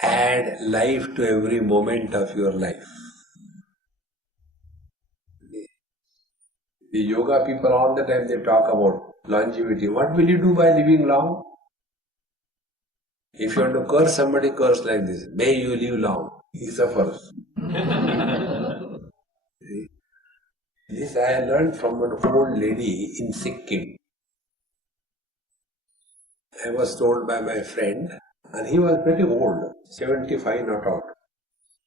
add life to every moment of your life. The yoga people all the time they talk about longevity. What will you do by living long? If you want to curse somebody, curse like this. May you live long. He suffers. This I learned from an old lady in Sikkim. I was told by my friend, and he was pretty old, 75 not out.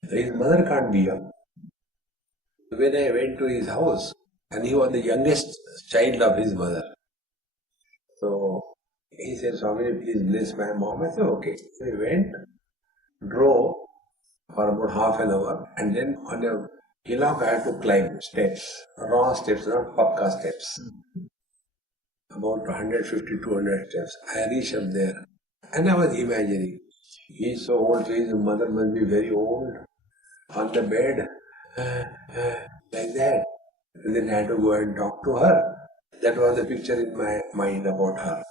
His mother can't be young. When I went to his house, and he was the youngest child of his mother. So he said, Swami, please bless my mom. I said, okay. So we went, drove for about half an hour, and then on a hillock I had to climb steps, raw steps, not pakka steps. About 150-200 steps. I reached up there, and I was imagining, he is so old, so his mother must be very old, on the bed, like that. And then I had to go and talk to her. That was the picture in my mind about her.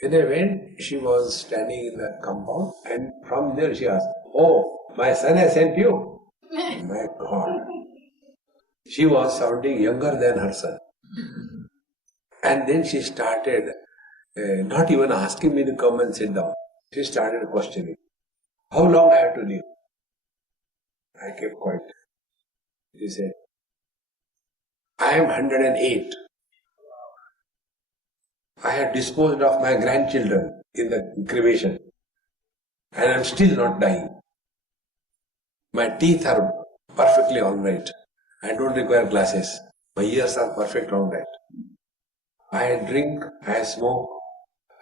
When I went, she was standing in the compound, and from there she asked, oh, my son has sent you? My God. She was sounding younger than her son. And then she started, not even asking me to come and sit down. She started questioning, how long I have to live? I kept quiet. She said, I am 108. I had disposed of my grandchildren in the cremation, and I am still not dying. My teeth are perfectly all right. I don't require glasses. My ears are perfect all right. I drink, I smoke,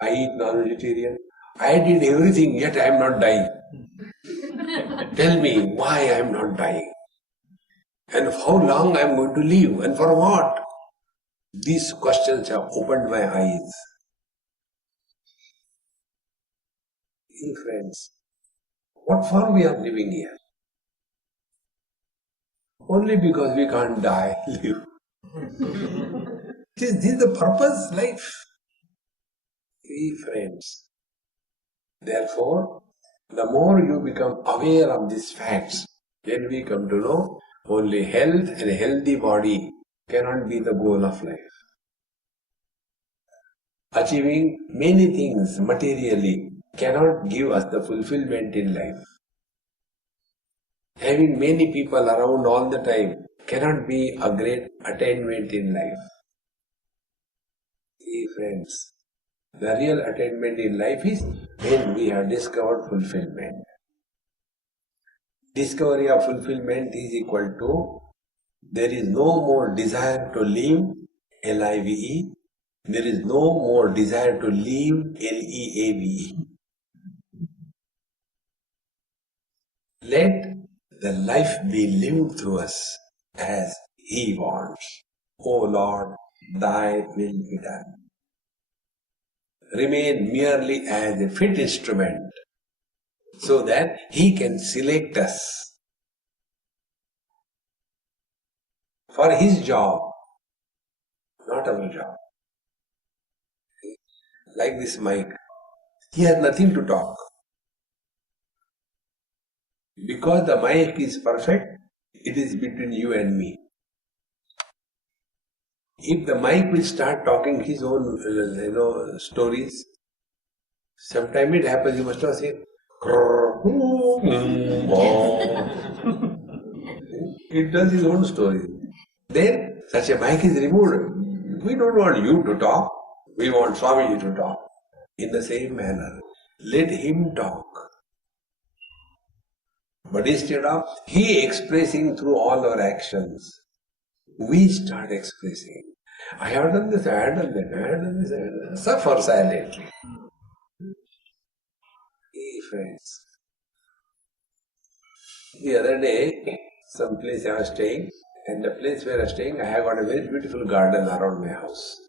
I eat non-vegetarian. I did everything, yet I am not dying. Tell me why I am not dying. And how long I am going to live, and for what? These questions have opened my eyes. Hey friends, what for we are living here? Only because we can't die, live. This is the purpose, life. Hey friends, therefore, the more you become aware of these facts, then we come to know only health and a healthy body cannot be the goal of life. Achieving many things materially cannot give us the fulfillment in life. Having many people around all the time cannot be a great attainment in life. Hey friends, the real attainment in life is when we have discovered fulfillment. Discovery of fulfillment is equal to there is no more desire to live, L-I-V-E. There is no more desire to live, L-E-A-V-E. Let the life be lived through us as He wants. O Lord, Thy will be done. Remain merely as a fit instrument so that He can select us for His job, not our job. Like this mic, he has nothing to talk. Because the mic is perfect, it is between you and me. If the mic will start talking his own, stories, sometimes it happens, you must have seen. It does his own story. Then such a mic is removed. We don't want you to talk. We want Swami to talk. In the same manner, let him talk. But instead of he expressing through all our actions, we start expressing. I have done this, I have done that, I have done this, I have done that. Suffer silently. Hey friends, the other day, some place I was staying, and the place where I was staying, I have got a very beautiful garden around my house.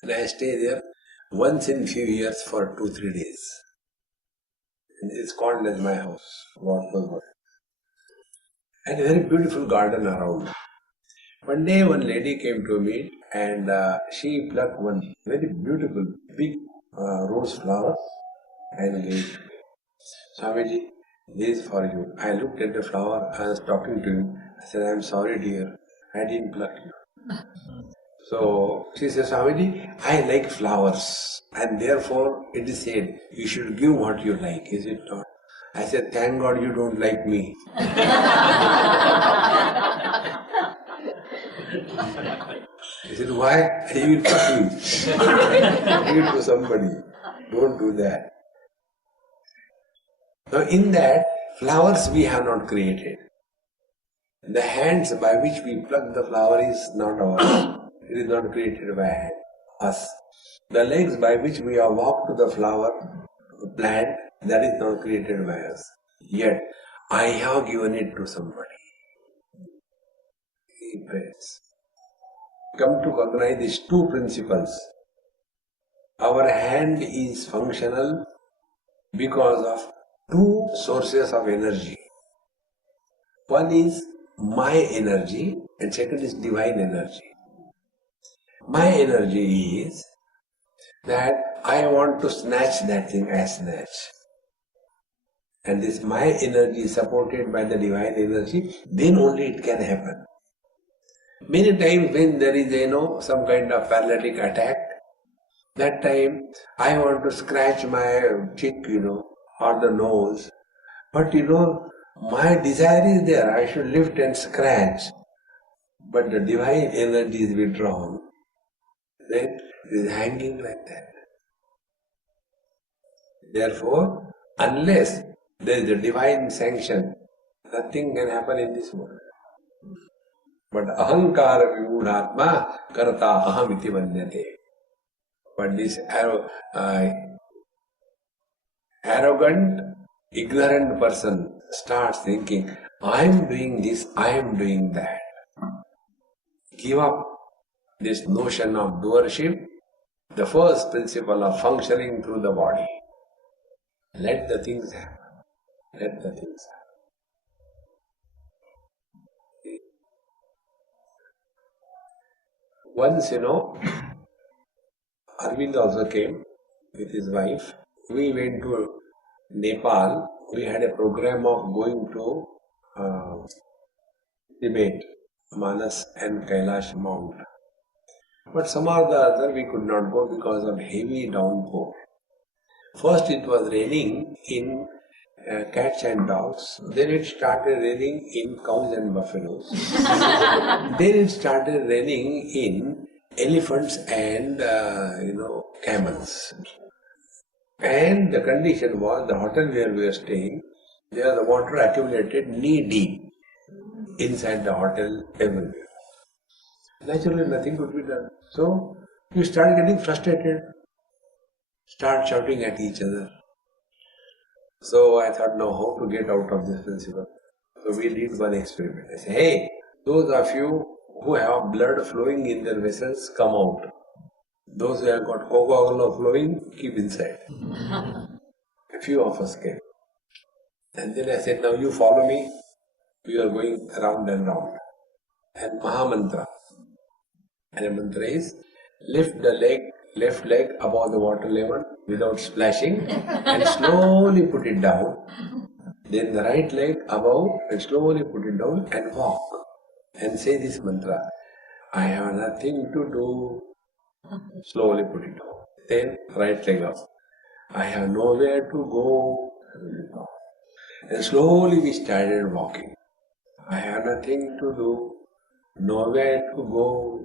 And I stay there once in few years for 2-3 days. And it's called as my house. And a very beautiful garden around. One day one lady came to me and she plucked one very beautiful big rose flower and gave it to me. Swamiji, this is for you. I looked at the flower, I was talking to him. I said, I am sorry dear, I didn't pluck you. So she says, Swamiji, I like flowers and therefore it is said, you should give what you like, is it not? I said, thank God you don't like me. He said, why? He will pluck me. Give it to somebody. Don't do that. Now in that, flowers we have not created. The hands by which we pluck the flower is not ours. It is not created by us. The legs by which we have walked to the flower plant, that is not created by us. Yet, I have given it to somebody. Come to recognize these two principles. Our hand is functional because of two sources of energy. One is my energy and second is divine energy. My energy is that I want to snatch that thing, I snatch. And this my energy is supported by the divine energy, then only it can happen. Many times when there is, some kind of paralytic attack, that time I want to scratch my cheek, or the nose. But my desire is there, I should lift and scratch. But the divine energy is withdrawn. Then it is hanging like that. Therefore, unless there is a divine sanction, nothing can happen in this world. But ahankara vimudhatma karta aham iti vanyate. But this arrogant, ignorant person starts thinking, I am doing this, I am doing that. Give up this notion of doership, the first principle of functioning through the body. Let the things happen. Let the things happen. Once, Arvind also came with his wife. We went to Nepal. We had a program of going to Tibet, Manas and Kailash Mount. But somehow or the other we could not go because of heavy downpour. First it was raining in cats and dogs. Then it started raining in cows and buffaloes. Then it started raining in elephants and camels. And the condition was, the hotel where we were staying, there the water accumulated knee deep inside the hotel everywhere. Naturally nothing could be done. So we started getting frustrated, start shouting at each other. So I thought, now how to get out of this principle? So we did one experiment. I said, hey, those of you who have blood flowing in their vessels, come out. Those who have got Coca-Cola flowing, keep inside. A few of us came. And then I said, now you follow me. We are going round and round. And Mahamantra. And the mantra is, lift the left leg above the water level without splashing and slowly put it down. Then the right leg above and slowly put it down and walk. And say this mantra, I have nothing to do. Slowly put it down. Then right leg up. I have nowhere to go. And slowly we started walking. I have nothing to do. Nowhere to go.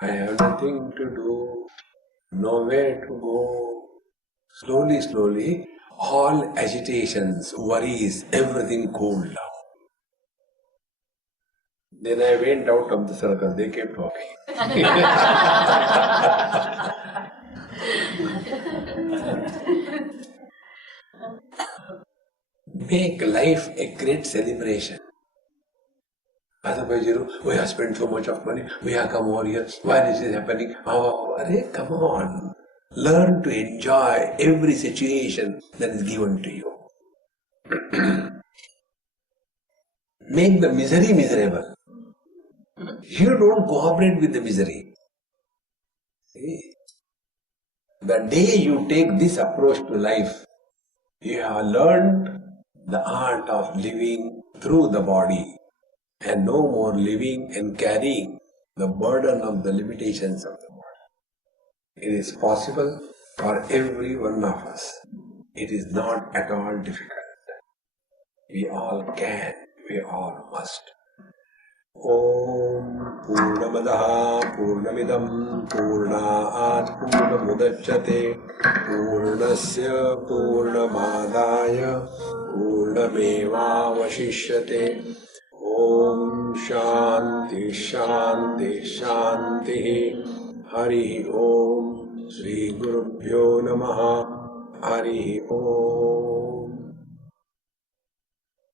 I have nothing to do. Nowhere to go. Slowly, slowly, all agitations, worries, everything cooled down. Then I went out of the circle. They kept walking. Make life a great celebration. Otherwise, we have spent so much of money, we have come over here, why this is happening? Oh, come on. Learn to enjoy every situation that is given to you. Make the misery miserable. You don't cooperate with the misery. See? The day you take this approach to life, you have learned the art of living through the body and no more living and carrying the burden of the limitations of the body. It is possible for every one of us. It is not at all difficult. We all can, we all must. Om Purnamadaha Purnamidam Purnāt Purnamudachyate Purnasya Purnamadaya Purnamevavashishyate. Om Shanti Shanti Shanti. Hari Om. Shri Gurubhyo Namaha. Hari Om.